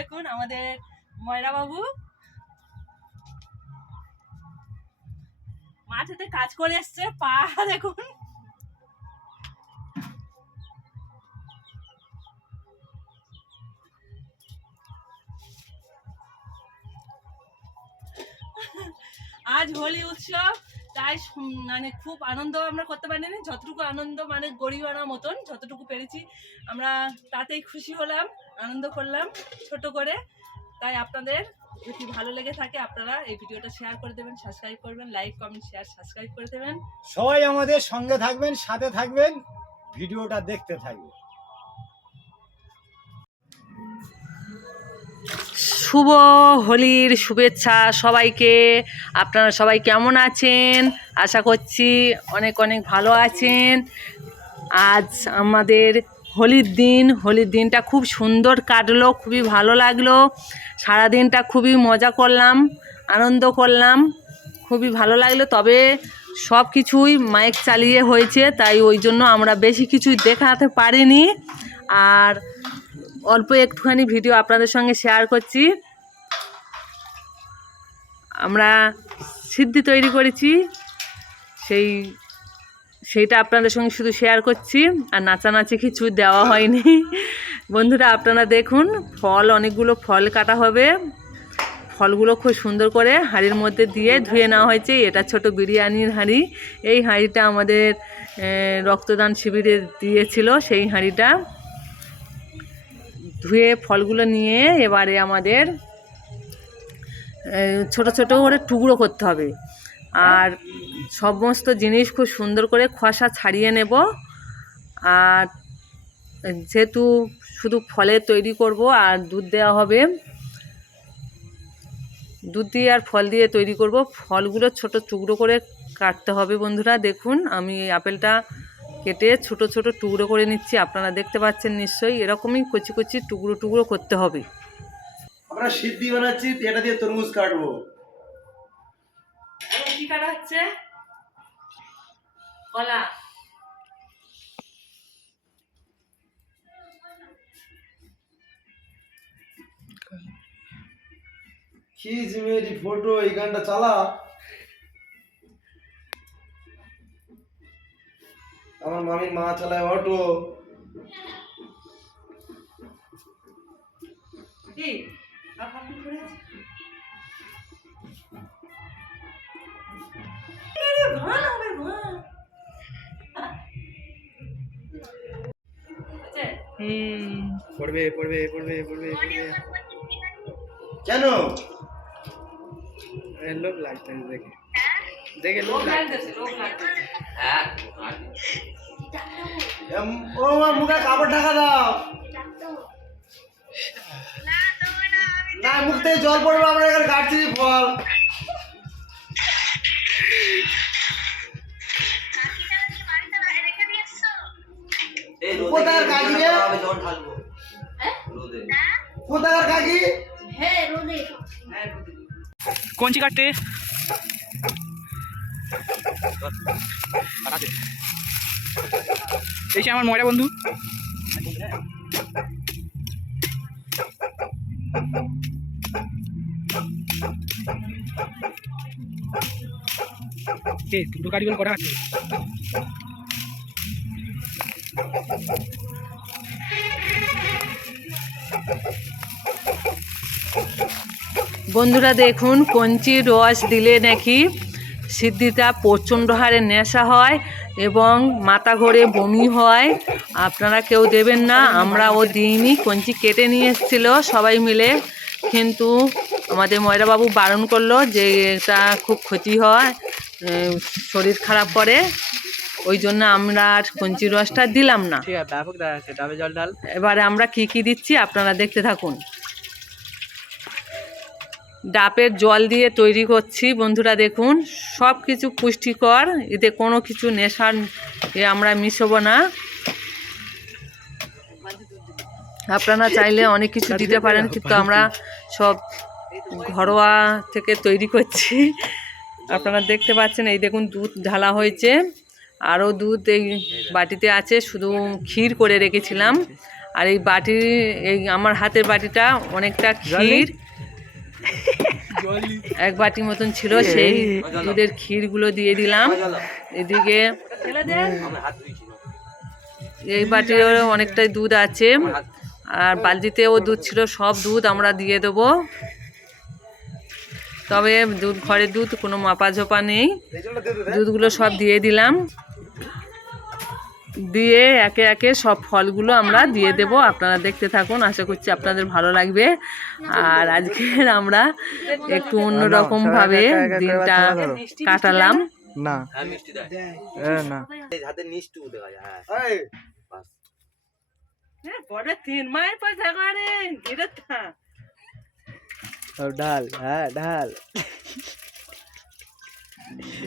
দেখুন আমাদের ময়রা বাবু মাঠেতে কাজ করে এসছে, পা দেখুন। আজ হোলি উৎসব, তাই মানে খুব আনন্দ আমরা করতে পারিনি। যতটুকু আনন্দ মানে গরিবানা মতন যতটুকু পেরেছি আমরা তাতেই খুশি হলাম, আনন্দ করলাম ছোট করে। তাই আপনাদের যদি ভালো লেগে থাকে আপনারা এই ভিডিওটা শেয়ার করে দেবেন, সাবস্ক্রাইব করবেন, লাইক কমেন্ট শেয়ার সাবস্ক্রাইব করে দেবেন। সবাই আমাদের সঙ্গে থাকবেন, সাথে থাকবেন, ভিডিওটা দেখতে থাকবেন। শুভ হোলির শুভেচ্ছা সবাইকে। আপনারা সবাই কেমন আছেন? আশা করছি অনেক অনেক ভালো আছেন। আজ আমাদের হোলির দিন, হোলির দিনটা খুব সুন্দর কাটলো, খুবই ভালো লাগলো। সারাদিনটা খুবই মজা করলাম, আনন্দ করলাম, খুবই ভালো লাগলো। তবে সব কিছুই মাইক চালিয়ে হয়েছে, তাই ওই জন্য আমরা বেশি কিছুই দেখাতে পারিনি। আর অল্প একটুখানি ভিডিও আপনাদের সঙ্গে শেয়ার করছি। আমরা সিদ্ধি তৈরি করেছি, সেইটা আপনাদের সঙ্গে শুধু শেয়ার করছি। আর নাচানাচি কিছু দেওয়া হয়নি। বন্ধুরা আপনারা দেখুন, অনেকগুলো ফল কাটা হবে। ফলগুলো খুব সুন্দর করে হাঁড়ির মধ্যে দিয়ে ধুয়ে নেওয়া হয়েছে। এটা ছোট বিরিয়ানির হাঁড়ি। এই হাঁড়িটা আমাদের রক্তদান শিবিরে দিয়েছিল। সেই হাঁড়িটা ধুয়ে ফলগুলো নিয়ে এবারে আমাদের ছোট ছোট করে টুকরো করতে হবে। আর সমস্ত জিনিস খুব সুন্দর করে খোসা ছাড়িয়ে নেব। আর যেহেতু শুধু ফলের তৈরি করব আর দুধ দেওয়া হবে, দুধ দিয়ে আর ফল দিয়ে তৈরি করব। ফলগুলো ছোট টুকরো করে কাটতে হবে। বন্ধুরা দেখুন, আমি আপেলটা কেটে ছোট ছোট টুকরো করে নিচ্ছি। আপনারা দেখতে পাচ্ছেন নিশ্চয়ই, এরকমই কচি কচি টুকরো টুকরো করতে হবে। আমরা সিদ্ধি বানাচ্ছি, এটা দিয়ে তরমুজ কাটবো। কি কাটা হচ্ছে? কলা। খিচ মেরি ফটো, এই গানটা চালা। আমার মামির মা চালায় অটো। কি আপনি করে আছে? ভালো হবে ভালো। আচ্ছা পড়বে পড়বে পড়বে পড়বে পড়বে। কেন লোক লাগছে দেখে, দেখে লোক লোক লাগতেছে, লোক লাগতেছে। হ্যাঁ ও আমার মুখে কাপড় ঢাকা দাও। না, মুখ থেকে জল পড়বে। আমরা এখানে কাটছি ফল। কোথাকার কাকি রে? কোথাকার কাকি? কঞ্চি কাটতে এই আমার ময়রা বন্ধু। দুটো কারিগর করা আছে। বন্ধুরা দেখুন, কঞ্চির রস দিলে নাকি সিদ্ধিটা প্রচণ্ড হারে নেশা হয় এবং মাথা ঘোরে, বমি হয়। আপনারা কেউ দেবেন না, আমরাও দিইনি। কঞ্চি কেটে নিয়ে এসেছিল সবাই মিলে, কিন্তু আমাদের ময়রাবাবু বারণ করলো যে এটা খুব ক্ষতি হয়, শরীর খারাপ করে। ওই জন্য আমরা আর কঞ্চির রসটা দিলাম না। এবারে আমরা কি কি দিচ্ছি আপনারা দেখতে থাকুন। ডাবের জল দিয়ে তৈরি করছি। বন্ধুরা দেখুন, সব কিছু পুষ্টিকর, এতে কোনো কিছু নেশার আমরা মিশবো না। আপনারা চাইলে অনেক কিছু দিতে পারেন, কিন্তু আমরা সব ঘরোয়া থেকে তৈরি করছি। আপনারা দেখতে পাচ্ছেন, এই দেখুন দুধ ঢালা হয়েছে, আরও দুধ এই বাটিতে আছে। শুধু ক্ষীর করে রেখেছিলাম, আর এই বাটি, এই আমার হাতের বাটিটা অনেকটা ক্ষীর, এক বাটি মতন ছিল, সেই দুধের ক্ষীরগুলো দিয়ে দিলাম। এদিকে এই বাটির অনেকটাই দুধ আছে, আর বালতিতেও দুধ ছিল, সব দুধ আমরা দিয়ে দেবো। তবে দুধ ঘরের দুধ, কোনো মাপা ঝোপা নেই, দুধগুলো সব দিয়ে দিলাম। দিয়ে একে একে সব ফলগুলো আমরা দিয়ে দেব। আপনারা দেখতে থাকুন, আশা করছি আপনাদের ভালো লাগবে। আর আজকের আমরা একটু অন্যরকম ভাবে দিনটা কাটালাম। না না ঢাল, হ্যাঁ ঢাল,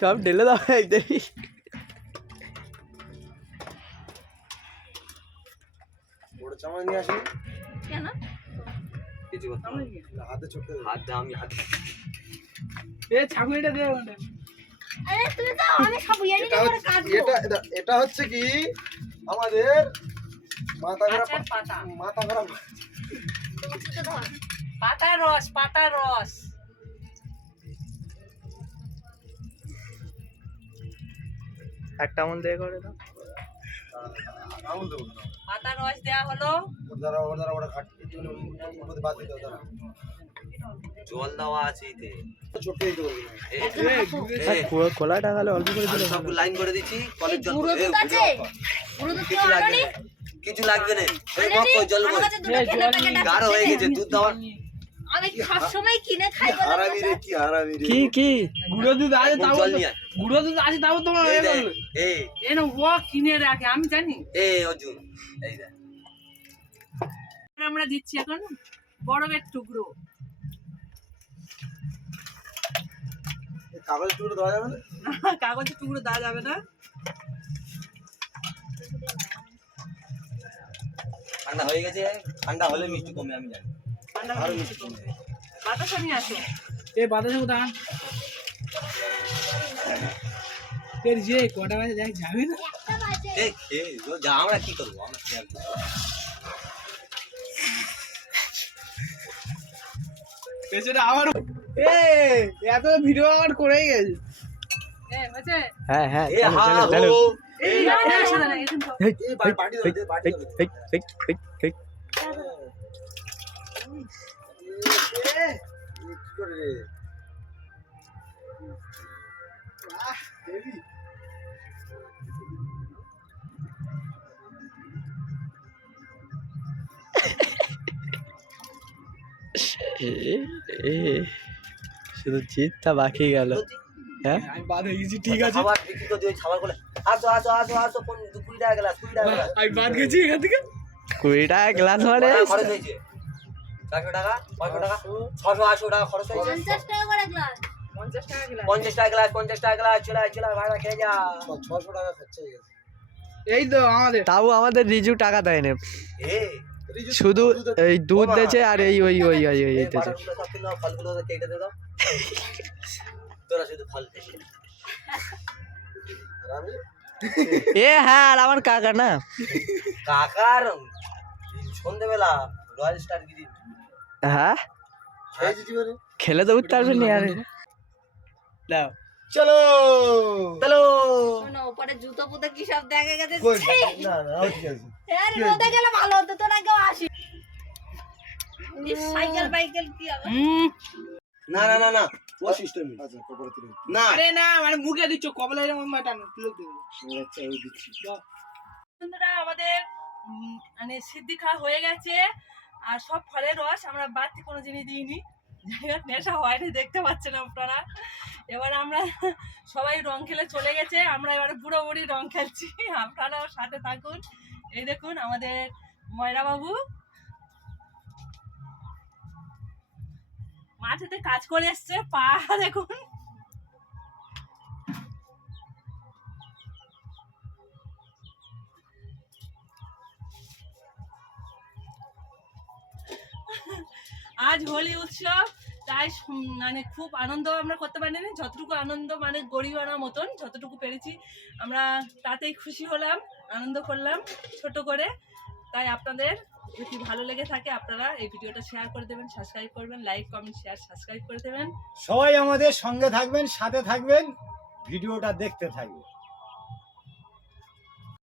সব ঢেলে দাও একদম। বড় চামচ নিয়ে আসি কেন? কিছু কথা হাতে চোখে হাত দাও, আমি হাত এ ছাগলটা দে ওটা। আরে তুই তো আমি সব ইয়ারি নিয়ে করে কাটবো। এটা হচ্ছে কি আমাদের মাথা গড়া পাতা, মাথা গড়া পাতার রস, পাতার রস। একটা আমল দিয়ে করে দাও। আমল দেবো পাতার রস দেওয়া হলো। ওরা কাটি মধ্যে বাদ দিতে দাও, জল দেওয়া আছে এতে, ছোট এই দেবো। পুরো খোলা টাকালে অল্প করে দিলে সব লাইন করে দিচ্ছি, কলের জল পুরো দুধ আছে, পুরো দুধ কিছু লাগবে না, কিছু লাগবে না। এই মক জল আমার কাছে দুটো কেনা প্যাকেট আছে। গাঢ় হয়ে গেছে দুধ দেওয়া। আমি সব সময় কিনে খাই বলে হারামি রে, কি হারামি রে। কি গুঁড়ো দুধ আছে তাও, জল নিয়ে আয়। গুঁড়ো দুধ আছে তাও তোমার এই দেখ, এই এন ও কিনে রাখে, আমি জানি। এই অর্জুন, এই দেখ আমরা দিচ্ছি এখন বরফের টুকরো। কাগজ টুকরো দেওয়া যাবে না? কাগজের টুকরো দেওয়া যাবে না। ঠান্ডা হয়ে গেছে, ঠান্ডা হলে মিষ্টি কমে আমি জানি। ঠান্ডা হলে মিষ্টি কমবে। বাতাসা নিয়ে আসো। এই বাতাসে কোথায় এর যে কটা বাজে দেখ যাবে না। এই খেয়ে যা, আমরা কি করবো, আমরা কি আর করবো? পেছনে আবার এ এত ভিডিও আর করেই গেছে। হয়েছে? হ্যাঁ হ্যাঁ এ হা হো, এই না, না, আসো না, এখন তো। এই বাটি দাও, দে বাটি দাও। কি করে রে? শুধু চিৎটা বাকি গেল। হ্যাঁ আমি বাদ হয়ে গেছি, ঠিক আছে খাবার বিক্রি করে দিও, খাবার করে আসো আসো আসো আসো, কোন 20 টাকা গ্লাস, 20 টাকা গ্লাস। আমি বাদ গেছি এখান থেকে। 20 টাকা গ্লাস মানে খরচ হয়েছে 400 টাকা, 500 টাকা, 680 টাকা খরচ হয়েছে। 50 টাকা করে গ্লাস। 50 টাকা গেলাম। 50 টাকা গ্লাস, 50 টাকা গ্লাস, চলে আয়, চলে আয়, ভাড়া খেয়ে যা। 600 টাকা খরচা হয়ে গেছে। এই তো আমাদের তাও আমাদের রিজু টাকা দেয় না, এ শুধু এই দুধ দিয়েছে আর এই ওই ওই ওই ওই এই দিয়েছে। বাটারগুলো সব কিনো, ফলগুলো কেটে দে দাও। তোরা শুধু ফল খেয়ে। আর আমি এ হ্যাঁ, আর আমার কাকা না, কাকার সন্ধ্যেবেলা রয়্যাল স্টার গিরি হ্যাঁ খেয়েছি জীবনে। খেলে তো উঠতে পারবে না। আরে দাও চলো চলো। শোনো, উপরে জুতো পুতো কি সব দেখা গেছে। কই? ছি! না না ঠিক আছে। আর রোদে গেলে ভালো হতো, তোরা কেউ আসি। এই সাইকেল বাইকেল কি হবে? না না না না, ও সিস্টেম আচ্ছা কপালে তুলে না। আরে না, মানে মুখে দিচ্ছ কবলের মতো টানো তুলে দেবো। আচ্ছা ওই দিচ্ছি। বন্ধুরা, আমাদের মানে সিদ্ধি খাওয়া হয়ে গেছে। আর সব ফলের রস, আমরা বাড়তি কোনো জিনিস দিইনি। যাই হোক, নেশা হয়নি, দেখতে পাচ্ছেন আপনারা। এবার আমরা সবাই রং খেলে চলে গেছে, আমরা এবারে বুড়ো বুড়ি রং খেলছি। আপনারাও সাথে থাকুন। এই দেখুন আমাদের ময়রা বাবু মাঠেতে কাজ করে এসছে, পা দেখুন। আজ হোলি উৎসব, তাই মানে খুব আনন্দ আমরা করতে পারিনি। যতটুকু আনন্দ মানে গরিবানা মতন যতটুকু পেরেছি আমরা তাতেই খুশি হলাম, আনন্দ করলাম ছোট করে। তাই আপনাদের যদি ভালো লেগে থাকে আপনারা এই ভিডিওটা শেয়ার করে দেবেন, সাবস্ক্রাইব করবেন, লাইক কমেন্ট শেয়ার সাবস্ক্রাইব করে দেবেন। সবাই আমাদের সঙ্গে থাকবেন, সাথে থাকবেন, ভিডিওটা দেখতে থাকবেন।